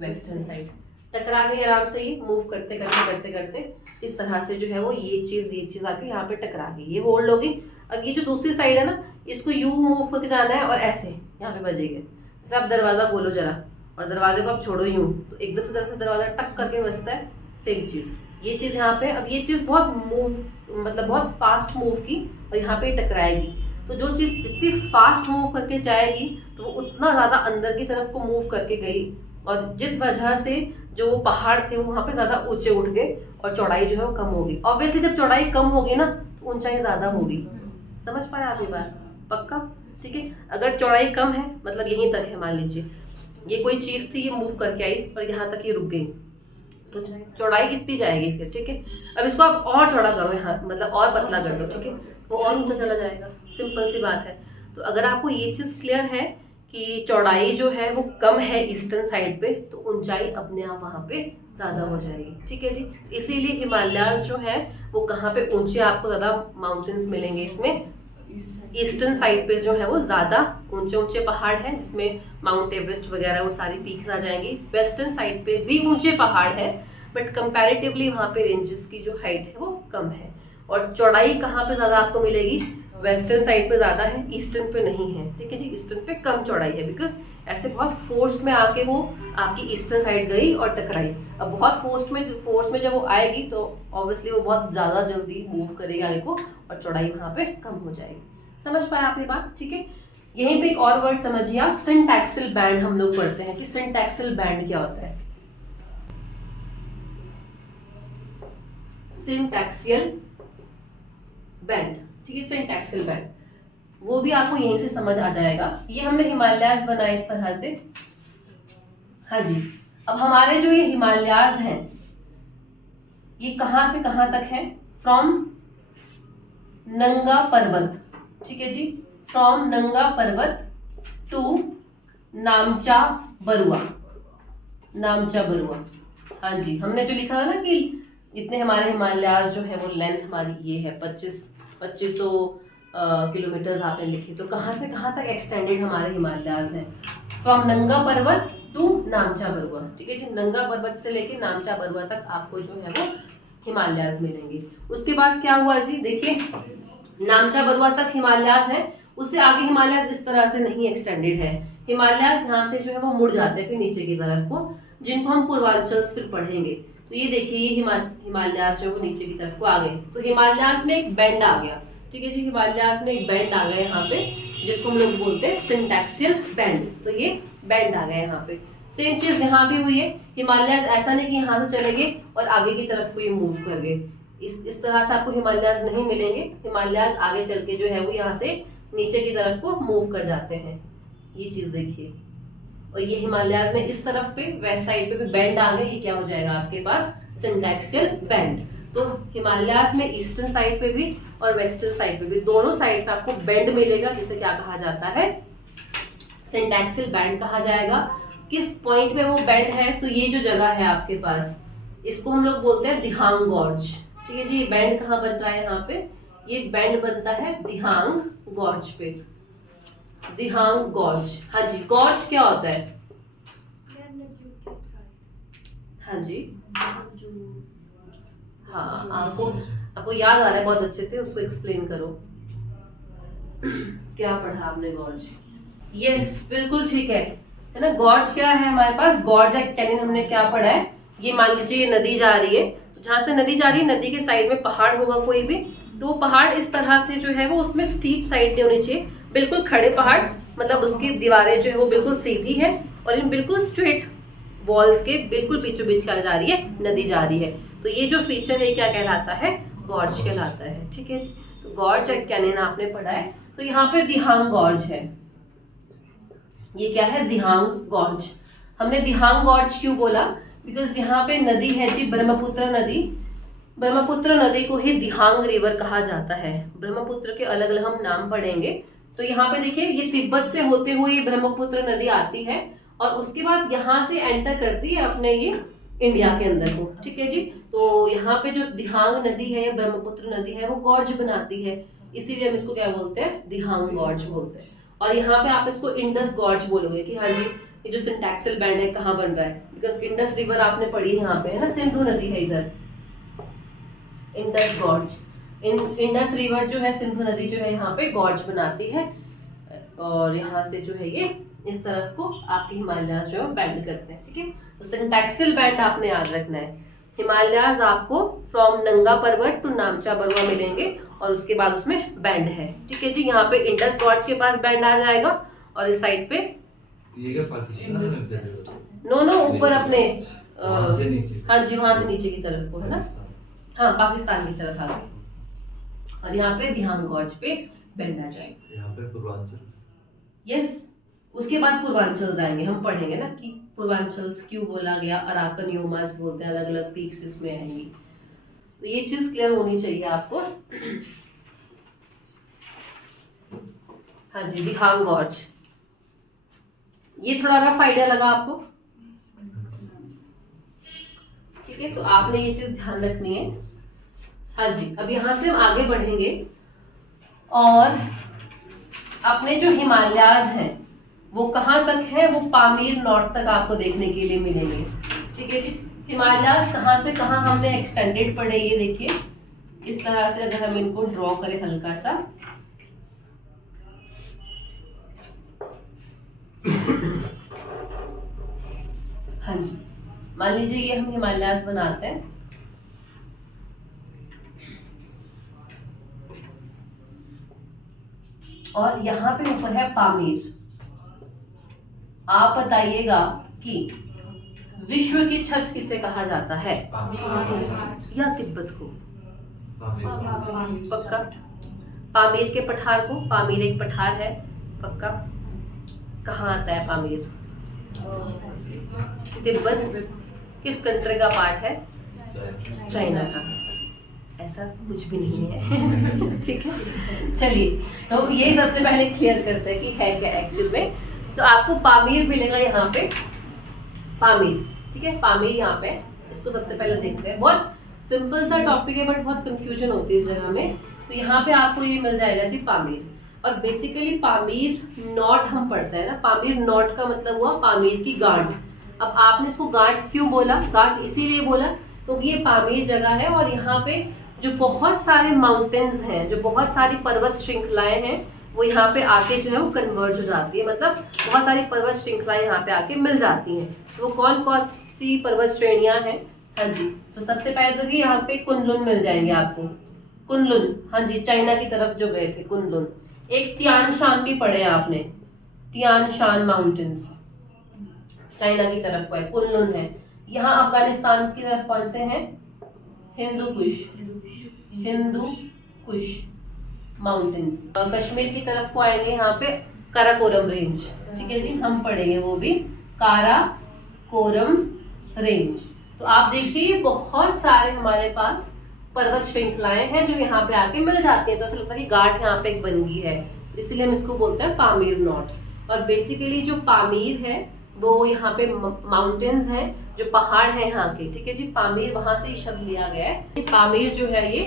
वेस्टर्न साइड टकरा गई आराम से। ये मूव करते करते करते करते इस तरह से जो है वो ये चीज आके यहाँ पे टकरा गई, ये होल्ड होगी। अब ये जो दूसरी साइड है ना, इसको यू मूव करके जाना है और ऐसे यहाँ पे बजेगा। जैसे आप दरवाजा खोलो जरा और दरवाजे को आप छोड़ो यूं, तो एकदम से तरह से दरवाजा टक करके बजता है। सेम चीज ये चीज यहाँ पे, अब ये चीज बहुत मूव मतलब बहुत फास्ट मूव की और यहाँ पे टकराएगी। तो जो चीज जितनी फास्ट मूव करके जाएगी तो वो उतना ज्यादा अंदर की तरफ को मूव करके गई, और जिस वजह से जो वो पहाड़ थे वो वहाँ पे ज्यादा ऊंचे उठ गए और चौड़ाई जो है वो कम होगी। ऑब्वियसली जब चौड़ाई कम होगी ना तो ऊंचाई ज्यादा होगी। समझ पाए आप ये बात? पक्का? ठीक है। अगर चौड़ाई कम है मतलब यहीं तक है, मान लीजिए ये कोई चीज थी, ये मूव करके आई पर यहाँ तक ये रुक गई, तो चौड़ाई इतनी जाएगी फिर। ठीक है। अब इसको आप और चौड़ा करो, यहाँ मतलब और पतला कर दो, ठीक है, वो और ऊंचा चला जाएगा। सिंपल सी बात है। तो अगर आपको ये चीज क्लियर है कि चौड़ाई जो है वो कम है ईस्टर्न साइड पे, तो ऊंचाई अपने आप वहाँ पे ज़्यादा हो जाएगी। ठीक है जी, इसीलिए हिमालयाज जो है वो कहाँ पे ऊंचे आपको ज़्यादा माउंटेन्स मिलेंगे, इसमें ईस्टर्न साइड पे जो है वो ज़्यादा ऊंचे ऊंचे पहाड़ हैं, जिसमें माउंट एवरेस्ट वगैरह वो सारी पीक्स आ जाएंगी। वेस्टर्न साइड पे भी ऊंचे पहाड़ हैं, बट कंपैरेटिवली वहाँ पे रेंजेस की जो हाइट है वो कम है। और चौड़ाई कहाँ पे ज़्यादा आपको मिलेगी, वेस्टर्न साइड पे ज़्यादा है, ईस्टर्न पे नहीं है। ठीक है जी, ईस्टर्न पे कम चौड़ाई है, बिकॉज ऐसे बहुत फोर्स में आके वो आपकी ईस्टर्न साइड गई और टकराई। अब बहुत फोर्स में जब वो आएगी तो ऑब्वियसली वो बहुत ज़्यादा जल्दी मूव करेगी आगे को, और चौड़ाई वहाँ पे कम हो जाएगी। समझ पाए आप ये बात? ठीक है, यहीं पे एक और वर्ड समझिए आप, सिंटैक्सल बैंड हम लोग पढ़ते हैं कि सिंटैक्सल बैंड क्या होता है। सिंटैक्सियल बैंड, ठीक है, सिंटैक्सल बैंड, वो भी आपको यहीं से समझ आ जाएगा। ये हमने हिमालयाज बनाए इस तरह से। हाँ जी, अब हमारे जो ये हिमालयाज हैं ये कहाँ से कहाँ तक है, फ्रॉम नंगा पर्वत, ठीक है जी, फ्रॉम नंगा पर्वत टू नामचा बरुआ, नामचा बरुआ। हाँ जी, हमने जो लिखा है ना कि इतने हमारे हिमालयाज जो है वो लेंथ हमारी ये है 2500 किलोमीटर्स आपने लिखे, तो कहाँ से कहाँ तक एक्सटेंडेड हमारे हिमालयाज हैं, फ्रॉम नंगा पर्वत टू नामचा बरुआ। ठीक है जी, नंगा पर्वत से लेके नामचा बरुआ तक आपको जो है वो हिमालयाज मिलेंगे। उसके बाद क्या हुआ जी, देखिए नामचा बरुआ तक हिमालयाज है, उससे आगे हिमालयाज इस तरह से नहीं एक्सटेंडेड है। हिमालयाज यहाँ से जो है वो मुड़ जाते हैं फिर नीचे की तरफ को, जिनको हम पूर्वांचल फिर पढ़ेंगे। तो ये देखिए ये हिमालयाज जो है वो नीचे की तरफ को आ गए, तो हिमालयाज में एक बेंड आ गया। ठीक है जी, हिमालयाज में एक बेंड आ गया यहाँ पे, जिसको हम लोग बोलते हैं सिंटैक्सियल बैंड। तो ये बैंड आ गया यहाँ पे। सेम चीज यहाँ भी हुई है, हिमालयाज ऐसा नहीं कि यहाँ से चले गए और आगे की तरफ को ये मूव कर गए, इस तरह से आपको हिमालयाज नहीं मिलेंगे। हिमालयाज आगे चल के जो है वो यहाँ से नीचे की तरफ को मूव कर जाते हैं, ये चीज देखिए। और ये हिमालयाज में इस तरफ पे वेस्ट साइड पे भी बेंड आ गए, ये क्या हो जाएगा आपके पास सिंटैक्सियल बैंड। तो हिमालयाज में ईस्टर्न साइड पे भी और वेस्टर्न साइड पे भी दोनों साइड पे आपको बेंड मिलेगा, जिसे क्या कहा जाता है, सिंटैक्सियल बैंड कहा जाएगा। किस पॉइंट पे वो बेंड है, तो ये जो जगह है आपके पास, इसको हम लोग बोलते हैं दिहांग गॉर्ज। ठीक है जी, ये बैंड कहाँ बन रहा है यहाँ पे, ये बैंड बनता है दिहांग गॉर्ज पे, दिहांग गॉर्ज। हाँ जी, गॉर्ज क्या होता है, हाँ जी, हाँ आपको याद आ रहा है बहुत अच्छे से, उसको एक्सप्लेन करो। क्या पढ़ा आपने गॉर्ज? यस, बिल्कुल ठीक है ना। गॉर्ज क्या है हमारे पास, गॉर्ज एक कैनियन हमने क्या पढ़ा है, ये मान लीजिए ये नदी जा रही है, तो जहाँ से नदी जा रही है नदी के साइड में पहाड़ होगा कोई भी, तो वो पहाड़ इस तरह से जो है वो उसमें स्टीप साइड नहीं होनी चाहिए, बिल्कुल खड़े पहाड़, मतलब उसकी दीवारें जो है वो बिल्कुल सीधी है और इन बिल्कुल स्ट्रेट वॉल्स के बिल्कुल बीचों बीच क्या जा रही है, नदी जा रही है। तो ये जो फीचर है क्या कहलाता है, गॉर्ज कहलाता है। ठीक है जी, तो गॉर्ज एट कैनियन आपने पढ़ा है। तो यहाँ पे दिहांग गॉर्ज है, ये क्या है, दिहांग गॉर्ज। हमने दिहांग गॉर्ज क्यों बोला, बिकॉज यहाँ पे नदी है जी ब्रह्मपुत्र नदी, ब्रह्मपुत्र नदी को ही दिहांग रिवर कहा जाता है। ब्रह्मपुत्र के अलग अलग हम नाम पढ़ेंगे। तो यहाँ पे देखिए ये तिब्बत से होते हुए ये ब्रह्मपुत्र नदी आती है और उसके बाद यहाँ से एंटर करती है अपने ये इंडिया के अंदर को। ठीक है जी, तो यहाँ पे जो दिहांग नदी है, ब्रह्मपुत्र नदी है, वो गॉर्ज बनाती है, इसीलिए हम इसको क्या बोलते हैं, दिहांग गॉर्ज बोलते हैं। और यहाँ पे आप इसको इंडस गॉर्ज बोलोगे कि हाँ जी ये जो सिंटैक्सल बैंड है कहाँ बन रहा है, बिकॉज इंडस रिवर आपने पढ़ी है यहाँ पे, है ना, सिंधु नदी है इधर, इंडस गॉर्ज। इंडस रिवर जो है, सिंधु नदी जो है यहाँ पे गॉर्ज बनाती है और यहाँ से जो है ये इस तरफ को आपके हिमालयाज जो है बैंड करते हैं। ठीक है, तो सिंटैक्सल बैंड आपने याद रखना है। हिमालयाज आपको फ्रॉम नंगा पर्वत टू नामचा बरुआ मिलेंगे और उसके बाद उसमें बैंड है। ठीक है जी, यहाँ पे इंडस गॉर्ज के पास बैंड आ जाएगा और इस साइड पे नो ऊपर अपने हाँ जी वहां से नीचे की तरफ को, है ना, हाँ पाकिस्तान की तरफ आ गए और यहाँ पे दिहांग गॉर्ज पे बैंड आ जाएगा। यहाँ पे पूर्वांचल, यस, उसके बाद पूर्वांचल जाएंगे, हम पढ़ेंगे ना कि पूर्वांचल क्यों बोला गया, अराकन योमास बोलते हैं, अलग अलग पीक्स इसमें आएंगी। तो ये चीज क्लियर होनी चाहिए आपको। हाँ जी, दिहांग गॉर्ज, ये थोड़ा रफ आइडिया लगा आपको? ठीक है, तो आपने ये चीज ध्यान रखनी है। हाँ जी, अब यहाँ से हम आगे बढ़ेंगे और अपने जो हिमालयाज हैं वो कहाँ तक है, वो पामीर नॉर्थ तक आपको देखने के लिए मिलेंगे। ठीक है जी, हिमालयाज कहाँ से कहाँ हमने एक्सटेंडेड पढ़े, ये देखिए इस तरह से अगर हम इनको ड्रॉ करें हल्का सा, हाँ जी, मान लीजिए ये हम हिमालयाज बनाते हैं, और यहाँ पे ऊपर है पामीर। आप बताइएगा कि विश्व की छत किसे कहा जाता है, या तिब्बत को? पक्का? पामीर के पठार को, पामीर एक पठार है, पक्का? कहाँ आता है पामीर? तिब्बत किस कंट्री का पार्ट है? चाइना का। ऐसा कुछ भी नहीं है। ठीक है, चलिए, तो ये सबसे पहले क्लियर करते हैं कि है क्या एक्चुअल में। तो आपको पामीर मिलेगा यहाँ पे, पामीर। ठीक है, पामीर यहाँ पे, इसको सबसे पहले देखते हैं। बहुत सिंपल सा टॉपिक है बट बहुत कंफ्यूजन होती है इस जगह में। तो यहाँ पे आपको ये मिल जाएगा जी पामीर। और बेसिकली पामीर नॉट हम पढ़ते हैं ना, पामीर नॉट का मतलब हुआ पामीर की गांठ। अब आपने इसको गांठ क्यों बोला? गांठ इसीलिए बोला क्योंकि ये पामीर जगह है और यहाँ पे जो बहुत सारे माउंटेन्स हैं, जो बहुत सारी पर्वत श्रृंखलाएं हैं, वो यहाँ पे आके जो है वो कन्वर्ज हो जाती है। मतलब बहुत सारी पर्वत श्रृंखलाएं यहाँ पे आके मिल जाती हैं। तो वो कौन कौन सी पर्वत श्रेणियां हैं? हाँ जी, तो सबसे पहले तो कि यहाँ पे कुनलुन मिल जाएंगे आपको। कुनलुन, हाँ जी, चाइना की तरफ जो गए थे कुनलुन। एक तियान शान भी पढ़े हैं आपने, तियान शान माउंटेन्स चाइना की तरफ को है, कुनलुन है। यहाँ अफगानिस्तान की तरफ कौन से हैं? हिंदू कुश माउंटेन्स। कश्मीर की तरफ को आएंगे यहाँ पे काराकोरम रेंज। ठीक है जी, हम पढ़ेंगे वो भी, काराकोरम रेंज। तो आप देखिए बहुत सारे हमारे पास पर्वत श्रृंखलाएं हैं जो यहाँ पे आके मिल जाती हैं। तो ऐसा लगता है कि गांठ यहाँ पे एक बन गई है, इसलिए हम इसको बोलते हैं पामीर नॉट। और बेसिकली जो पामीर है वो यहाँ पे माउंटेन्स हैं, जो पहाड़ है यहाँ के। ठीक है जी, पामीर वहां से ही शब्द लिया गया है। पामीर जो है ये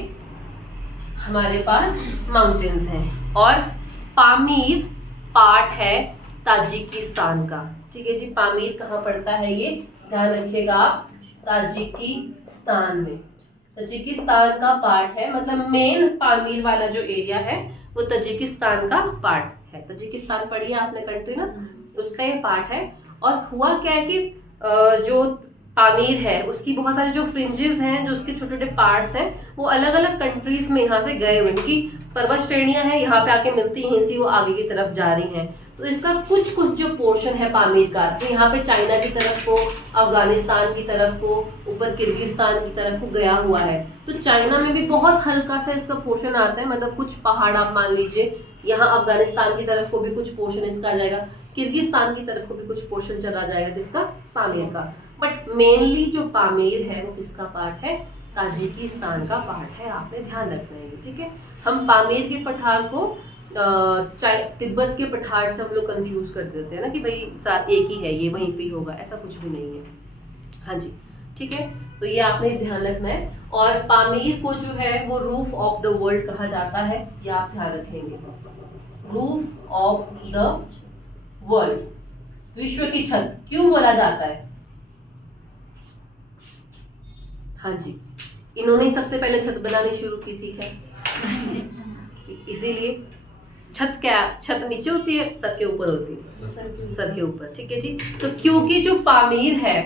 हमारे पास माउंटेन्स हैं। और पामीर पार्ट है ताजिकिस्तान का। ठीक है जी, पामीर कहाँ पड़ता है ये ध्यान रखिएगा आप, ताजिकिस्तान में। ताजिकिस्तान का पार्ट है, मतलब मेन पामीर वाला जो एरिया है वो ताजिकिस्तान का पार्ट है। ताजिकिस्तान पढ़िए आपने कंट्री ना, उसका ये पार्ट है। और हुआ क्या है कि जो पामीर है उसकी बहुत सारे जो फ्रिंजेस हैं, जो उसके छोटे छोटे पार्ट्स हैं, वो अलग अलग कंट्रीज में यहाँ से गए हुए। उनकी पर्वत श्रेणियां हैं यहाँ पे आके मिलती हैं, इसी वो आगे की तरफ जा रही हैं। तो इसका कुछ कुछ जो पोर्शन है पामीर का, जैसे यहाँ पे चाइना की तरफ को, अफगानिस्तान की तरफ को, ऊपर किर्गिस्तान की तरफ को गया हुआ है। तो चाइना में भी बहुत हल्का सा इसका पोर्शन आता है, मतलब कुछ पहाड़ आप मान लीजिए, यहाँ अफगानिस्तान की तरफ को भी कुछ पोर्शन इसका आ जाएगा, किर्गिस्तान की तरफ को भी कुछ पोर्शन चला जाएगा जिसका पामीर का। बट मेनली जो पामीर है वो किसका पार्ट है? ताजिकिस्तान का पार्ट है, आपने ध्यान रखना है। ठीक है, हम पामीर के पठार को तिब्बत के पठार से हम लोग कंफ्यूज कर देते हैं ना कि भाई एक ही है, ये वहीं पे होगा, ऐसा कुछ भी नहीं है। हाँ जी, ठीक है, तो ये आपने ध्यान रखना है। और पामीर को जो है वो रूफ ऑफ द वर्ल्ड कहा जाता है, ये आप ध्यान रखेंगे। रूफ ऑफ द वर्ल्ड, विश्व की छत क्यों बोला जाता है? हाँ जी, इन्होंने सबसे पहले छत बनानी शुरू की थी क्या? इसीलिए छत क्या, छत नीचे होती है, सर के ऊपर होती है, सर के ऊपर। ठीक है जी, तो क्योंकि जो पामीर है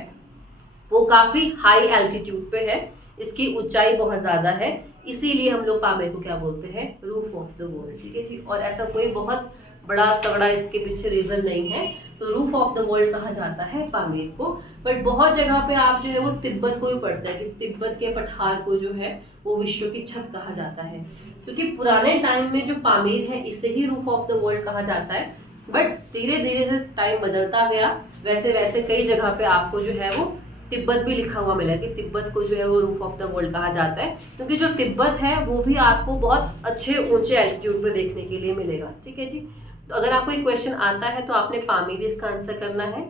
वो काफी हाई एल्टीट्यूड पे है, इसकी ऊंचाई बहुत ज्यादा है, इसीलिए हम लोग पामीर को क्या बोलते हैं? Roof of the world. ठीक है जी, और ऐसा कोई बहुत बड़ा तगड़ा इसके पीछे रीजन नहीं है, तो रूफ ऑफ द वर्ल्ड कहा जाता है पामीर को। बट बहुत जगह पे आप जो है वो तिब्बत को भी पढ़ते हैं कि तिब्बत के पठार को जो है वो विश्व की छत कहा जाता है, क्योंकि पुराने टाइम में जो पामीर है इसे ही रूफ ऑफ द वर्ल्ड कहा जाता है। बट धीरे धीरे से टाइम बदलता गया, वैसे वैसे कई जगह पे आपको जो है वो तिब्बत भी लिखा हुआ मिला कि तिब्बत को जो है वो रूफ ऑफ द वर्ल्ड कहा जाता है, क्योंकि जो तिब्बत है वो भी आपको बहुत अच्छे ऊंचे एल्टीट्यूड पे देखने के लिए मिलेगा। ठीक है जी, तो अगर आपको एक क्वेश्चन आता है तो आपने पामीर इसका आंसर करना है।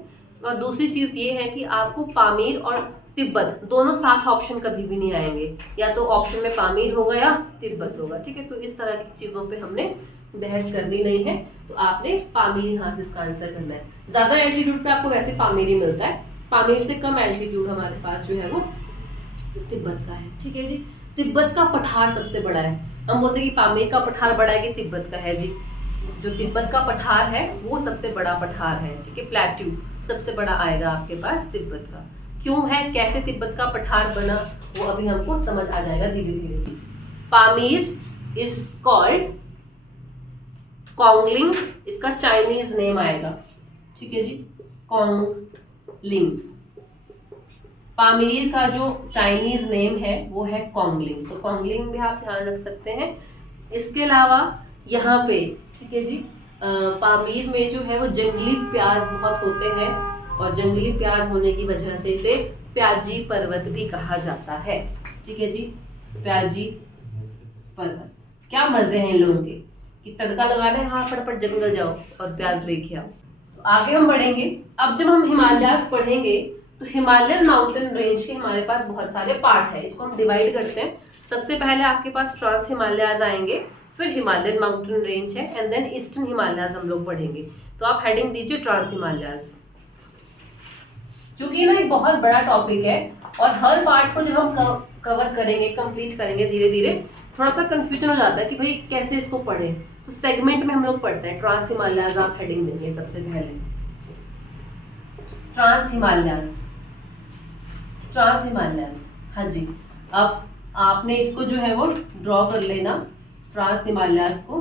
और दूसरी चीज ये है कि आपको पामीर और तिब्बत दोनों साथ ऑप्शन कभी भी नहीं आएंगे, या तो ऑप्शन में पामीर होगा या तिब्बत होगा, ठीक है। तो इस तरह की चीजों पे हमने बहस करनी नहीं है, तो आपने पामीर यहाँ से इसका आंसर करना है। ज्यादा एल्टीट्यूड पे आपको वैसे पामीर ही मिलता है, पामीर से कम एल्टीट्यूड हमारे पास जो है वो तिब्बत का है, ठीक है जी। तिब्बत का पठार सबसे बड़ा है, हम बोलते हैं कि पामीर का पठार बड़ा है कि तिब्बत का है जी। जो तिब्बत का पठार है वो सबसे बड़ा पठार है, ठीक है। प्लेट्यू सबसे बड़ा आएगा आपके पास तिब्बत का। क्यों है, कैसे तिब्बत का पठार बना, वो अभी हमको समझ आ जाएगा धीरे धीरे। पामीर इज कॉल्ड कॉन्गलिंग, इसका चाइनीज नेम आएगा, ठीक है जी, कॉन्गलिंग। पामीर का जो चाइनीज नेम है वो है कॉन्गलिंग, तो कॉन्गलिंग भी आप ध्यान रख सकते हैं। इसके अलावा यहाँ पे, ठीक है जी, पामीर में जो है वो जंगली प्याज बहुत होते हैं, और जंगली प्याज होने की वजह से इसे प्याजी पर्वत भी कहा जाता है, ठीक है जी, प्याजी पर्वत। क्या मजे हैं इन लोगों के कि तड़का लगाना है, हाँ फटाफट जंगल जाओ और प्याज लेके आओ। तो आगे हम बढ़ेंगे। अब जब हम हिमालयास पढ़ेंगे तो हिमालयन माउंटेन रेंज के हमारे पास बहुत सारे पार्ट है, इसको हम डिवाइड करते हैं। सबसे पहले आपके पास ट्रांस हिमालयाज आएंगे, फिर हिमालयन माउंटेन रेंज है, एंड देन ईस्टर्न हिमालयाज हम लोग पढ़ेंगे। तो आप हेडिंग दीजिए ट्रांस हिमालयाज, क्योंकि ना एक बहुत बड़ा टॉपिक है और हर पार्ट को जब हम कवर करेंगे, कंप्लीट करेंगे धीरे धीरे, थोड़ा सा कंफ्यूजन हो जाता है कि भाई कैसे इसको पढ़ें। तो सेगमेंट में हम लोग पढ़ते हैं। ट्रांस हिमालयाज आप हेडिंग देंगे सबसे पहले, ट्रांस हिमालयाज, ट्रांस हिमालयाज, हाँ जी। अब आपने इसको जो है वो ड्रॉ कर लेना, ट्रांस हिमालयाज को।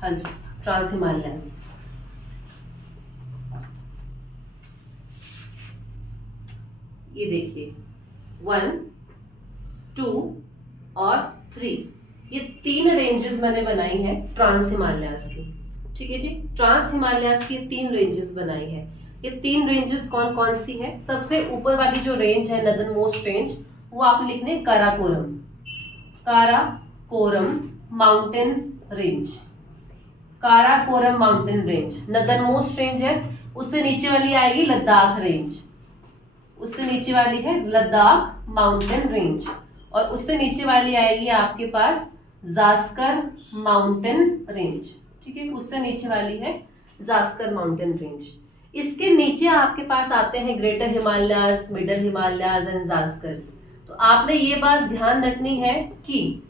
हाँ जी, ट्रांस हिमालयाज। ये देखिए 1, 2 और 3, ये 3 रेंजेस मैंने बनाई है ट्रांस हिमालयाज की, ठीक है जी। ट्रांस हिमालयाज की 3 रेंजेस बनाई है। ये 3 रेंजेस कौन कौन सी है? सबसे ऊपर वाली जो रेंज है, नदर्न मोस्ट रेंज, वो आप लिखने Karakoram, Karakoram mountain range, Karakoram mountain range northern most range है। उससे नीचे वाली आएगी लद्दाख रेंज, उससे नीचे वाली है लद्दाख माउंटेन रेंज, और उससे नीचे वाली आएगी आपके पास जास्कर माउंटेन रेंज, ठीक है। उससे नीचे वाली है जास्कर माउंटेन रेंज। इसके नीचे आपके पास आते हैं greater Himalayas, middle Himalayas and Zaskars. तो आपने ये बात ध्यान रखनी है कि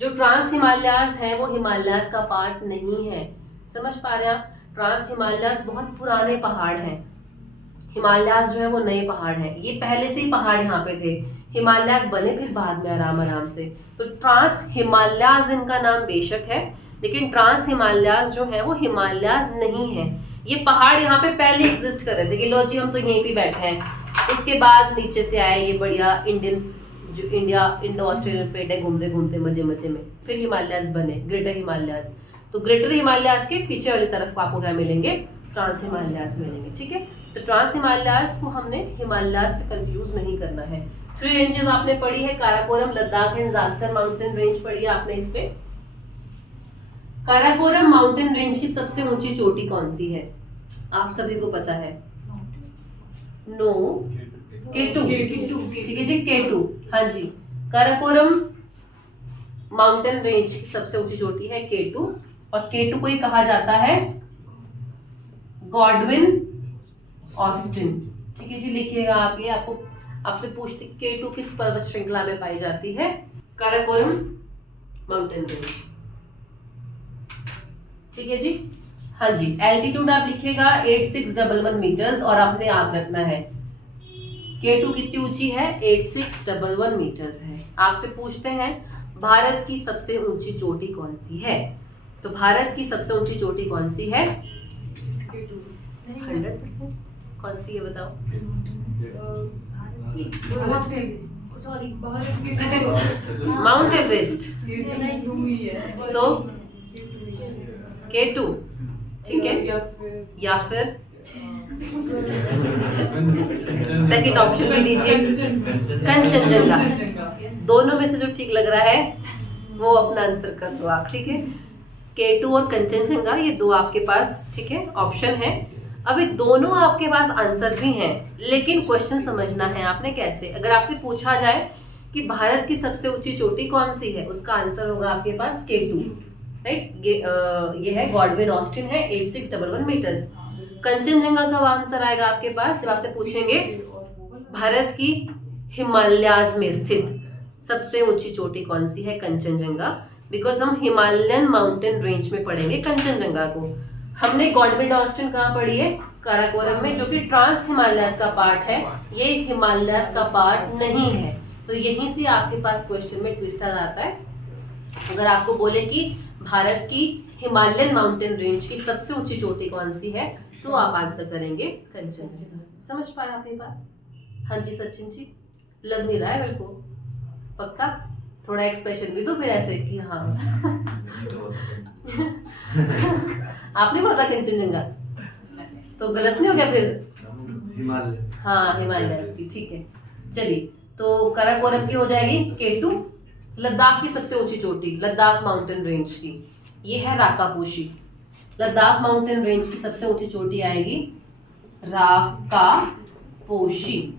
जो ट्रांस हिमालयाज है वो हिमालयाज का पार्ट नहीं है। समझ पा रहे हैं आप? ट्रांस हिमालयाज बहुत पुराने पहाड़ हैं, हिमालयाज जो है वो नए पहाड़ हैं। ये पहले से ही पहाड़ यहाँ पे थे, हिमालयाज बने फिर बाद में आराम आराम से। तो ट्रांस हिमालयाज इनका नाम बेशक है, लेकिन ट्रांस हिमालयाज जो है वो हिमालयाज नहीं है। ये पहाड़ यहाँ पे पहले एग्जिस्ट कर रहे थे कि लो जी हम तो यहीं पे बैठे हैं। उसके बाद नीचे से आए ये बढ़िया इंडो ऑस्ट्रेलियन प्लेट है, घूमते घूमते मजे मजे में फिर हिमालयाज बने, ग्रेटर हिमालयाज। तो ग्रेटर हिमालयाज के पीछे वाली तरफ को आपको क्या मिलेंगे? ट्रांस हिमालयाज मिलेंगे, ठीक है। तो ट्रांस हिमालयाज को हमने हिमालयाज से कंफ्यूज नहीं करना है। 3 रेंजेस आपने पढ़ी है, Karakoram, Ladakh and Zanskar mountain range पढ़ी है आपने। इस पे काराकोरम माउंटेन रेंज की सबसे ऊंची चोटी कौन सी है? आप सभी को पता है? नो, K2, ठीक है जी, K2, हाँ जी। काराकोरम माउंटेन रेंज की सबसे ऊंची चोटी है K2, और K2 को ही कहा जाता है गॉडविन ऑस्टिन, ठीक है जी। लिखिएगा आप, ये आपको आपसे पूछते K2 किस पर्वत श्रृंखला में पाई जाती है? काराकोरम माउंटेन रेंज, ठीक है जी। हाँ जी, एल्टीट्यूड आप लिखिएगा 8611 मीटर्स, और आपने याद रखना है K2 कितनी ऊंची है? 8611 मीटर्स है। आपसे पूछते हैं भारत की सबसे ऊंची चोटी कौन सी है? तो भारत की सबसे ऊंची चोटी कौन सी है? 100% कौन सी है बताओ? माउंट एवरेस्ट, तो K2, ठीक है, या फिर सेकंड ऑप्शन में दीजिए कंचनजंगा। दोनों में से जो ठीक लग रहा है वो अपना आंसर कर दो आप, ठीक है। K2 और कंचनजंगा, ये दो आपके पास, ठीक है, ऑप्शन है। अभी दोनों आपके पास आंसर भी हैं, लेकिन क्वेश्चन समझना है आपने कैसे। अगर आपसे पूछा जाए कि भारत की सबसे ऊंची चोटी कौन सी है, उसका आंसर होगा आपके पास K2, राइट। ये है गॉडविन ऑस्टिन है, 8611 मीटर्स। कंचनजंगा का आंसर आएगा आपके पास जब आपसे पूछेंगे भारत की हिमालयाज में स्थित सबसे ऊंची चोटी कौन सी है, कंचनजंगा। बिकॉज हम हिमालयन माउंटेन रेंज में पढ़ेंगे कंचनजंगा को। हमने गॉडविन ऑस्टिन कहाँ पढ़ी है, काराकोरम में, जो कि ट्रांस हिमालयाज का पार्ट है, ये हिमालयाज का पार्ट नहीं है। तो यहीं से आपके पास क्वेश्चन में ट्विस्ट आ जाता है। अगर आपको बोले कि भारत की हिमालयन माउंटेन रेंज की सबसे ऊंची चोटी कौन सी है, तो आप आंसर करेंगे कंचनजंगा। समझ पाए आप ये बात? हाँ जी सचिन जी, लग नहीं रहा है मेरे को, पक्का? थोड़ा एक्सप्रेशन भी दो फिर ऐसे कि हाँ। आपने बोला था कंचनजंगा, तो गलत नहीं हो गया फिर? हिमालय, हाँ हिमालय की, ठीक है। चलिए, तो काराकोरम की हो जाएगी K2। लद्दाख की सबसे ऊंची चोटी, लद्दाख माउंटेन रेंज की, ये है राकापोशी। लद्दाख माउंटेन रेंज की सबसे ऊंची चोटी आएगी राकापोशी,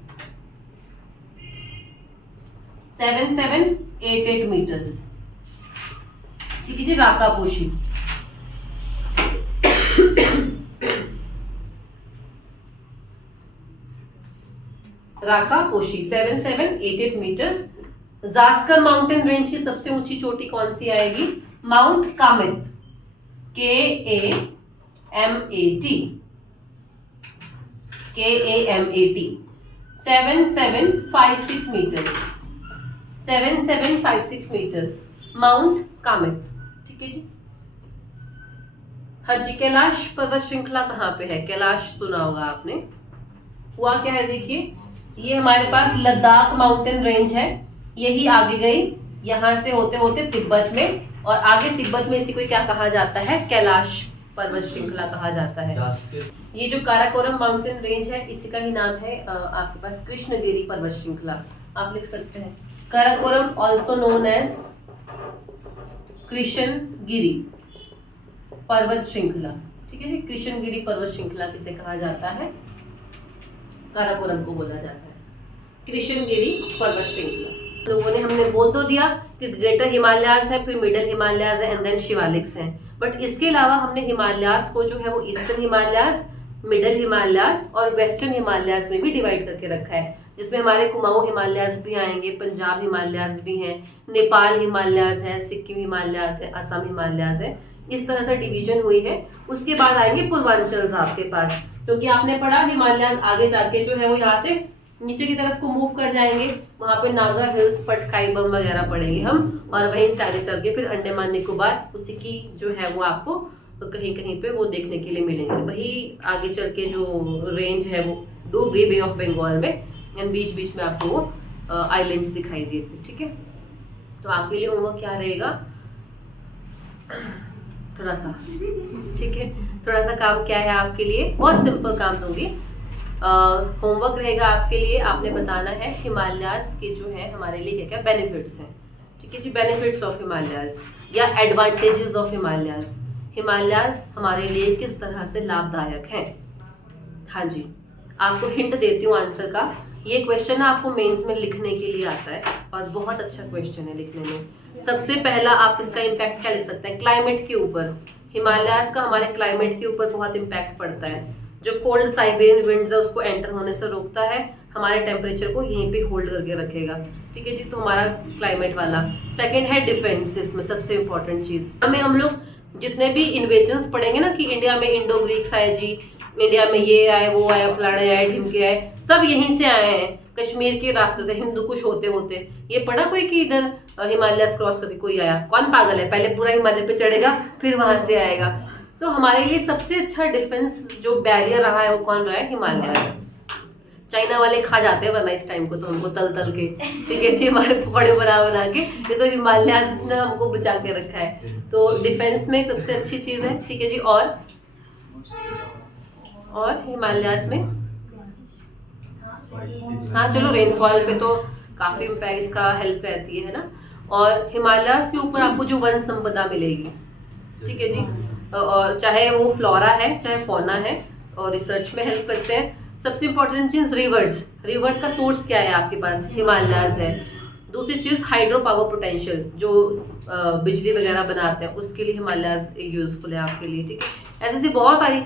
7788 मीटर्स, ठीक है जी, Rakaposhi. Rakaposhi 7788 metres. Zaskar mountain range की सबसे ऊंची चोटी कौन सी आएगी, mount Kamet, KAMAT, 7756 metres, 7756 metres, mount Kamet, ठीक है जी। हाँ जी, कैलाश पर्वत श्रृंखला कहाँ पे है, कैलाश सुना होगा आपने। हुआ क्या है देखिए, ये हमारे पास लद्दाख माउंटेन रेंज है, यही आगे गई यहाँ से होते होते तिब्बत में, और आगे तिब्बत में इसी को क्या कहा जाता है, कैलाश पर्वत श्रृंखला कहा जाता है। ये जो काराकोरम माउंटेन रेंज है, इसी का ही नाम है आपके पास कृष्णगिरी पर्वत श्रृंखला, आप लिख सकते हैं Karakoram also known as Krishnagiri पर्वत श्रृंखला, ठीक है जी। कृष्णगिरी पर्वत श्रृंखला किसे कहा जाता है, काराकोरम को बोला जाता है कृष्णगिरी पर्वत श्रृंखला। लोगों ने हमने बोल तो दिया कि ग्रेटर हिमालयाज है, फिर मिडल हिमालयाज है, एंड देन शिवालिक्स हैं। बट इसके अलावा हमने हिमालयाज को जो है वो ईस्टर्न हिमालयाज, मिडल हिमालयाज और वेस्टर्न हिमालयाज में भी डिवाइड करके रखा है, जिसमें हमारे कुमाऊं हिमालयाज भी आएंगे, पंजाब हिमालयाज भी हैं, नेपाल हिमालयाज है, सिक्किम हिमालयाज है, असम हिमालयाज है। इस तरह से डिवीजन हुई है। उसके बाद आएंगे पूर्वांचल आपके पास, क्योंकि आपने पढ़ा हिमालयाज आगे जाके जो है वो यहाँ से नीचे की तरफ को मूव कर जाएंगे, वहां पे नागा हिल्स, पटकाई बम वगैरह पढ़ेंगे हम, और वहीं से आगे चल के फिर अंडमान निकोबार, उसी की जो है वो आपको तो कहीं कहीं पे वो देखने के लिए मिलेंगे। वही आगे चल के जो रेंज है वो डूबी बे ऑफ बंगाल में, एंड बीच बीच में आपको वो आइलैंड्स दिखाई देते, ठीक है। तो आपके लिए होमवर्क क्या रहेगा, थोड़ा सा, ठीक है, थोड़ा सा काम क्या है आपके लिए, बहुत सिंपल काम दूंगी। होमवर्क रहेगा आपके लिए, आपने बताना है हिमालयाज के जो है हमारे लिए क्या क्या बेनिफिट्स हैं, ठीक है जी। बेनिफिट्स ऑफ हिमालयाज या एडवांटेजेस ऑफ हिमालयाज, हिमालयाज हमारे लिए किस तरह से लाभदायक हैं। हाँ जी, आपको हिंट देती हूँ आंसर का। ये क्वेश्चन आपको मेंस में लिखने के लिए आता है, और बहुत अच्छा क्वेश्चन है लिखने में। सबसे पहला आप इसका इम्पैक्ट क्या लिख सकते हैं, क्लाइमेट के ऊपर। हिमालयाज का हमारे क्लाइमेट के ऊपर बहुत इम्पैक्ट पड़ता है। जो कोल्ड साइबेरियन विंड्स है उसको एंटर होने से रोकता है, हमारे टेम्परेचर को यहीं पे होल्ड करके रखेगा, ठीक है जी। तो हमारा क्लाइमेट वाला। सेकंड है डिफेंस, इसमें सबसे इंपॉर्टेंट चीज हमें, हम लोग जितने भी इन्वेजन्स पढ़ेंगे ना कि इंडिया में इंडो ग्रीक्स आए जी, इंडिया में ये आए, वो आए, फलाने आए, ढिमके आए, सब यहीं से आए हैं, कश्मीर के रास्ते से, हिंदू कुश होते होते। ये पढ़ा कोई कि इधर हिमालय क्रॉस करके कोई आया? कौन पागल है, पहले पूरा हिमालय पे चढ़ेगा फिर वहां से आएगा। तो हमारे लिए सबसे अच्छा डिफेंस जो बैरियर रहा है वो कौन रहा है, हिमालय। चाइना वाले खा जाते हैं वरना इस टाइम को तो हमको तल तल के, ठीक है जी, हमारे पकौड़े बना के, ये तो हिमालय ने हमको बचा के रखा है। तो डिफेंस में सबसे अच्छी चीज है, ठीक है जी। और हिमालयाज में, हाँ चलो रेनफॉल पे तो काफी इम्पैक्ट इसका हेल्प रहती है ना। और हिमालयाज के ऊपर आपको जो वन संपदा मिलेगी, ठीक है जी, और चाहे वो फ्लोरा है चाहे फौना है, और रिसर्च में हेल्प करते हैं। सबसे इम्पोर्टेंट चीज रिवर्स, रिवर का सोर्स क्या है आपके पास, हिमालयाज है। दूसरी चीज हाइड्रो पावर पोटेंशियल, जो बिजली वगैरह बनाते हैं उसके लिए हिमालयाज यूजफुल है आपके लिए, ठीक है। ऐसे बहुत सारी